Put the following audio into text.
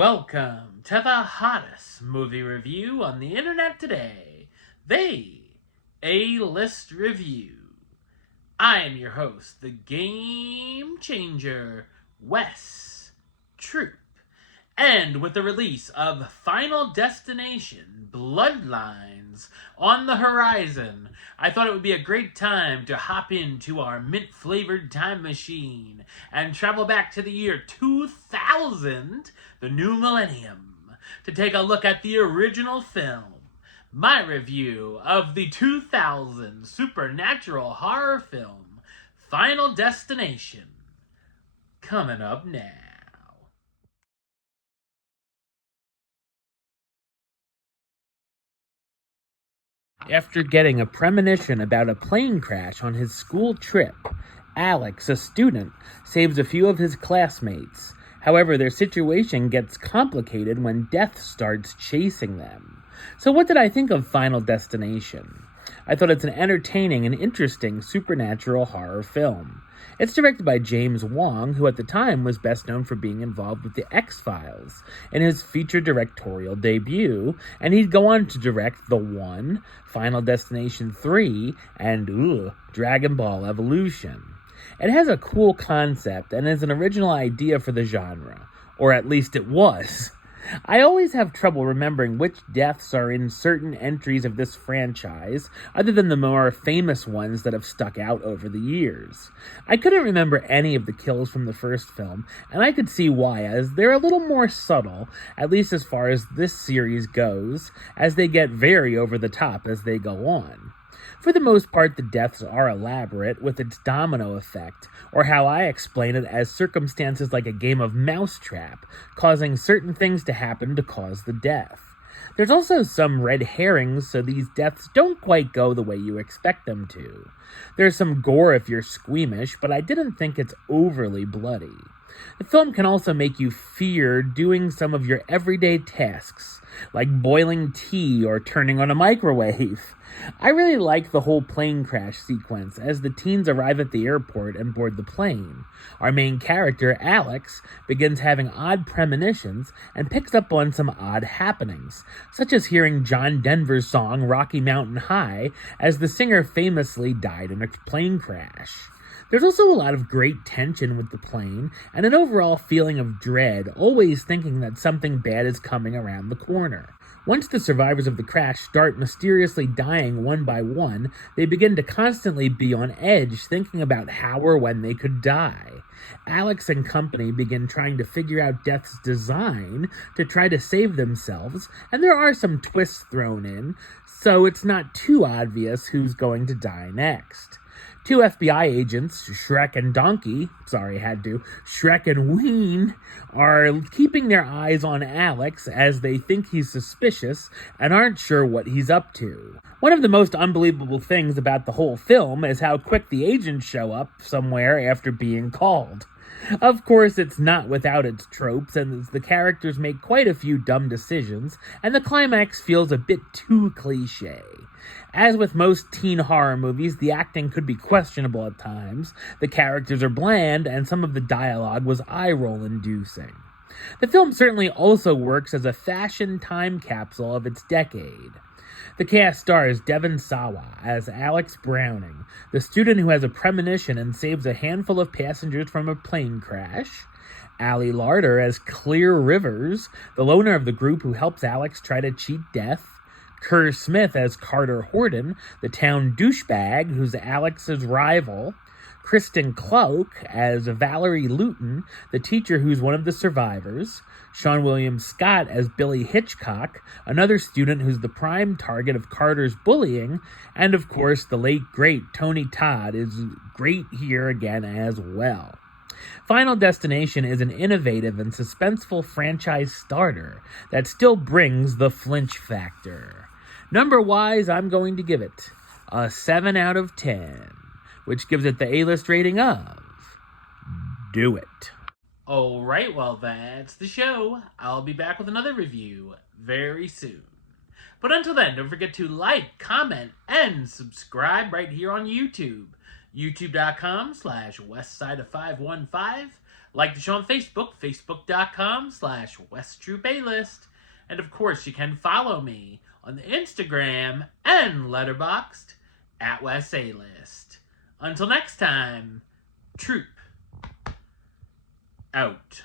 Welcome to the hottest movie review on the internet today, the A-List Review. I am your host, the Game Changer, Wes Troop. And with the release of Final Destination Bloodlines on the horizon, I thought it would be a great time to hop into our mint-flavored time machine and travel back to the year 2000, the new millennium, to take a look at the original film. My review of the 2000 supernatural horror film, Final Destination, coming up now. After getting a premonition about a plane crash on his school trip, Alex, a student, saves a few of his classmates. However, their situation gets complicated when death starts chasing them. So what did I think of Final Destination? I thought it's an entertaining and interesting supernatural horror film. It's directed by James Wong, who at the time was best known for being involved with The X-Files in his feature directorial debut, and he'd go on to direct The One, Final Destination 3, and Dragon Ball Evolution. It has a cool concept and is an original idea for the genre, or at least it was. I always have trouble remembering which deaths are in certain entries of this franchise, other than the more famous ones that have stuck out over the years. I couldn't remember any of the kills from the first film, and I could see why, as they're a little more subtle, at least as far as this series goes, as they get very over the top as they go on. For the most part, the deaths are elaborate, with its domino effect, or how I explain it as circumstances like a game of mousetrap, causing certain things to happen to cause the death. There's also some red herrings, so these deaths don't quite go the way you expect them to. There's some gore if you're squeamish, but I didn't think it's overly bloody. The film can also make you fear doing some of your everyday tasks, like boiling tea or turning on a microwave. I really like the whole plane crash sequence as the teens arrive at the airport and board the plane. Our main character, Alex, begins having odd premonitions and picks up on some odd happenings, such as hearing John Denver's song Rocky Mountain High, as the singer famously died in a plane crash. There's also a lot of great tension with the plane, and an overall feeling of dread, always thinking that something bad is coming around the corner. Once the survivors of the crash start mysteriously dying one by one, they begin to constantly be on edge, thinking about how or when they could die. Alex and company begin trying to figure out death's design to try to save themselves, and there are some twists thrown in, so it's not too obvious who's going to die next. Two FBI agents, Shrek and Ween, are keeping their eyes on Alex as they think he's suspicious and aren't sure what he's up to. One of the most unbelievable things about the whole film is how quick the agents show up somewhere after being called. Of course, it's not without its tropes, and the characters make quite a few dumb decisions, and the climax feels a bit too cliché. As with most teen horror movies, the acting could be questionable at times, the characters are bland, and some of the dialogue was eye-roll inducing. The film certainly also works as a fashion time capsule of its decade. The cast stars Devon Sawa as Alex Browning, the student who has a premonition and saves a handful of passengers from a plane crash; Ali Larter as Clear Rivers, the loner of the group who helps Alex try to cheat death; Kerr Smith as Carter Horton, the town douchebag who's Alex's rival; Kristen Cloak as Valerie Luton, the teacher who's one of the survivors; Sean William Scott as Billy Hitchcock, another student who's the prime target of Carter's bullying; and of course the late great Tony Todd is great here again as well. Final Destination is an innovative and suspenseful franchise starter that still brings the flinch factor. Number-wise, I'm going to give it a 7 out of 10, which gives it the A-list rating of Do It. Alright, well that's the show. I'll be back with another review very soon. But until then, don't forget to like, comment, and subscribe right here on YouTube. YouTube.com/WestsideOf515 Like the show on Facebook, facebook.com/WestTruePlaylist. And of course, you can follow me on the Instagram and Letterboxd at West A List. Until next time, Troop out.